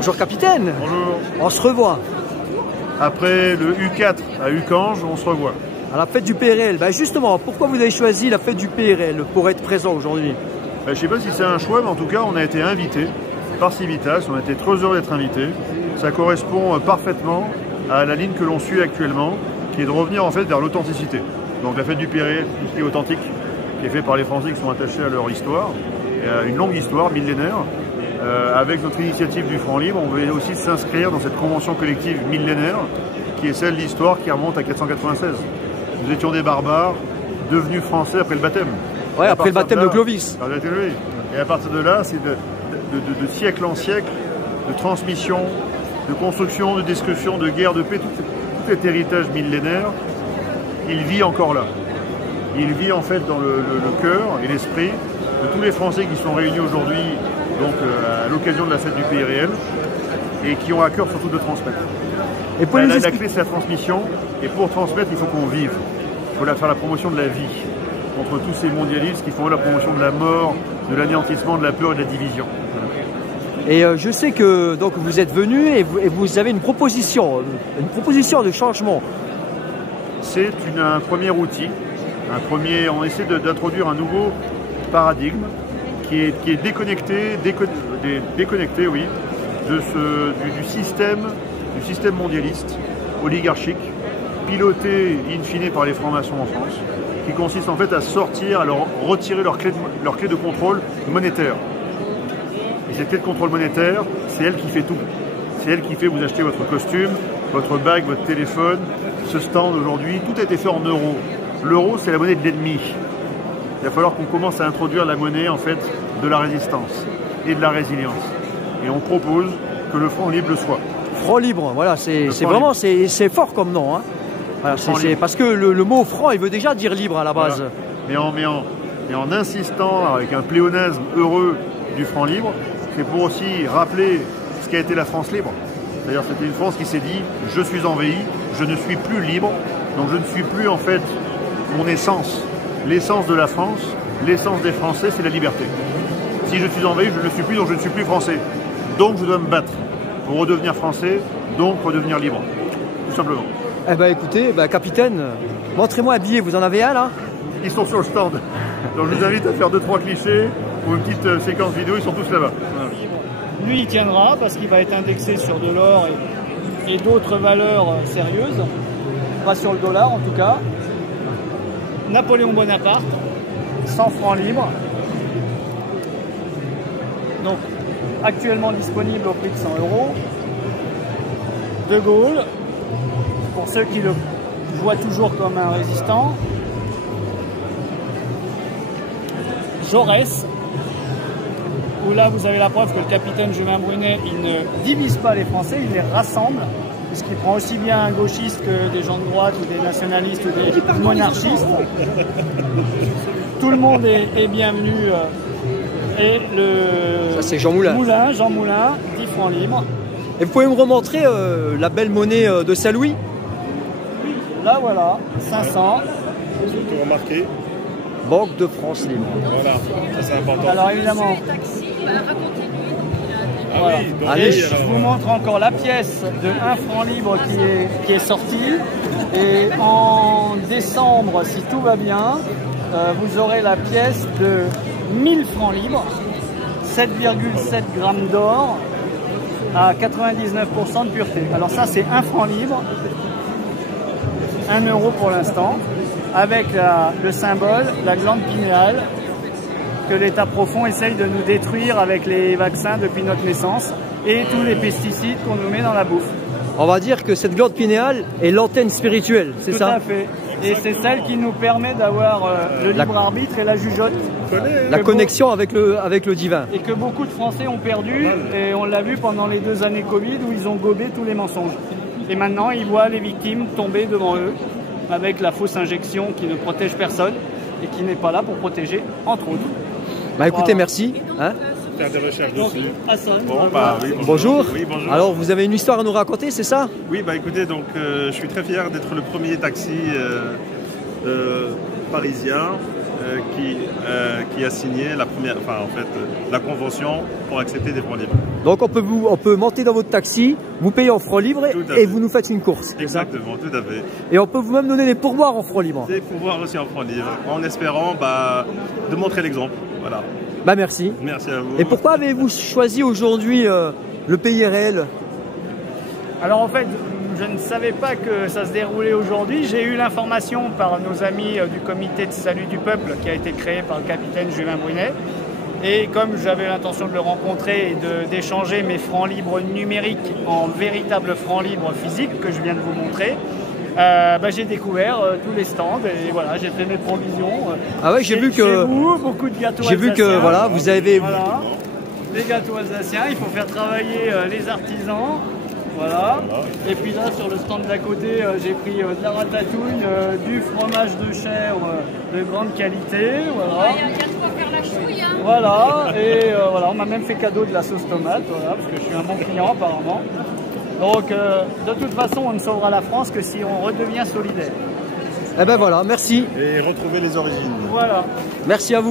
Bonjour capitaine. Bonjour. On se revoit. Après le U4 à Ucange, on se revoit. À la fête du PRL. Ben justement, pourquoi vous avez choisi la fête du PRL pour être présent aujourd'hui? Je ne sais pas si c'est un choix, mais en tout cas, on a été invités par Civitas. On a été très heureux d'être invités. Ça correspond parfaitement à la ligne que l'on suit actuellement, qui est de revenir en fait vers l'authenticité. Donc la fête du PRL, tout ce qui est authentique, qui est fait par les Français qui sont attachés à leur histoire, et à une longue histoire millénaire. Avec notre initiative du Front Libre, on veut aussi s'inscrire dans cette convention collective millénaire, qui est celle de l'histoire qui remonte à 496. Nous étions des barbares, devenus français après le baptême. Ouais, après le baptême de Clovis. Et à partir de là, c'est de siècle en siècle, de transmission, de construction, de discussion, de guerre, de paix, tout cet héritage millénaire, il vit encore là. Il vit en fait dans le cœur et l'esprit de tous les Français qui sont réunis aujourd'hui, donc à l'occasion de la fête du PRL, et qui ont à cœur surtout de transmettre. Et pour la clé, c'est la transmission, et pour transmettre, il faut qu'on vive. Il faut faire la promotion de la vie, contre tous ces mondialistes qui font la promotion de la mort, de l'anéantissement, de la peur et de la division. Et je sais que donc, vous êtes venu et vous avez une proposition de changement. C'est un premier outil, on essaie d'introduire un nouveau paradigme qui est déconnecté, oui, du système mondialiste, oligarchique, piloté in fine par les francs-maçons en France, qui consiste en fait à sortir, à leur retirer leur clé de contrôle monétaire. Et cette clé de contrôle monétaire, c'est elle qui fait tout. C'est elle qui fait vous acheter votre costume, votre bague, votre téléphone, ce stand aujourd'hui, tout a été fait en euros. L'euro, c'est la monnaie de l'ennemi. Il va falloir qu'on commence à introduire la monnaie en fait de la résistance et de la résilience. Et on propose que le Front Libre le soit. Front Libre, voilà, c'est vraiment c'est fort comme nom. Hein. Voilà, parce que le mot franc, il veut déjà dire libre à la base. Voilà. Mais en insistant avec un pléonasme heureux du Front Libre, c'est pour aussi rappeler ce qu'a été la France libre. C'est-à-dire c'était une France qui s'est dit « je suis envahi, je ne suis plus libre, donc je ne suis plus en fait mon essence. L'essence de la France, l'essence des Français, c'est la liberté. Si je suis envahi, je ne le suis plus, donc je ne suis plus français. Donc je dois me battre pour redevenir français, donc redevenir libre. Tout simplement. » Eh bien écoutez, capitaine, montrez-moi un billet, vous en avez un là? Ils sont sur le stand. Donc je vous invite à faire 2-3 clichés ou une petite séquence vidéo, ils sont tous là-bas. Voilà. Lui, il tiendra parce qu'il va être indexé sur de l'or et d'autres valeurs sérieuses. Pas sur le dollar en tout cas. Napoléon Bonaparte, 100 francs libres. Donc, actuellement disponible au prix de 100 €. De Gaulle, pour ceux qui le voient toujours comme un résistant. Jaurès, où là vous avez la preuve que le capitaine Juvin Brunet, il ne divise pas les Français, il les rassemble, puisqu'il prend aussi bien un gauchiste que des gens de droite ou des nationalistes ou des monarchistes. Tout le monde est bienvenu. Et ça c'est Jean Moulin. Jean Moulin, 10 francs libres. Et vous pouvez me remontrer la belle monnaie de Saint-Louis? Là voilà, 500. C'est remarqué. Banque de France libre. Voilà, ça c'est important. Alors évidemment. Voilà. Oui, donc allez, je vous montre encore la pièce de 1 franc libre qui est sortie. Et en décembre, si tout va bien, vous aurez la pièce de 1000 francs libres, 7,7 grammes d'or à 99% de pureté. Alors ça, c'est 1 franc libre, 1 € pour l'instant, avec le symbole, la glande pinéale, que l'État profond essaye de nous détruire avec les vaccins depuis notre naissance et tous les pesticides qu'on nous met dans la bouffe. On va dire que cette glande pinéale est l'antenne spirituelle, c'est ça? Tout à fait. Et c'est celle qui nous permet d'avoir le libre arbitre et la jugeote. La connexion avec le divin. Et que beaucoup de Français ont perdu, et on l'a vu pendant les 2 années Covid où ils ont gobé tous les mensonges. Et maintenant, ils voient les victimes tomber devant eux avec la fausse injection qui ne protège personne et qui n'est pas là pour protéger, entre autres. Bah écoutez, merci. Hein, faire des recherches donc, dessus. Hassan, Bon, oui, bonjour. Oui, bonjour. Alors, vous avez une histoire à nous raconter, c'est ça? Oui, bah écoutez, donc je suis très fier d'être le premier taxi parisien qui a signé la convention pour accepter des francs libres. Donc on peut monter dans votre taxi, vous payez en francs libres et vous nous faites une course. Exactement, tout à fait. Et on peut vous même donner des pourboires en francs libres. Des pourboires aussi en francs libres, en espérant de montrer l'exemple. Voilà. Bah merci. Merci à vous. Et pourquoi avez-vous choisi aujourd'hui le pays réel? Alors en fait, je ne savais pas que ça se déroulait aujourd'hui. J'ai eu l'information par nos amis du comité de salut du peuple qui a été créé par le capitaine Julien Brunet. Et comme j'avais l'intention de le rencontrer et d'échanger mes francs libres numériques en véritables francs libres physiques que je viens de vous montrer, j'ai découvert tous les stands et voilà, j'ai fait mes provisions. Ah ouais, j'ai vu que beaucoup de gâteaux alsaciens. J'ai vu que voilà, vous avez voilà, les gâteaux alsaciens. Il faut faire travailler les artisans. Voilà. Et puis là, sur le stand d'à côté, j'ai pris de la ratatouille, du fromage de chèvre de grande qualité. Voilà. Il y a tout à faire la chouille. Hein. Voilà. Et voilà, on m'a même fait cadeau de la sauce tomate, voilà, parce que je suis un bon client apparemment. Donc, de toute façon, on ne sauvera la France que si on redevient solidaire. Eh ben voilà, merci. Et retrouver les origines. Voilà. Merci à vous.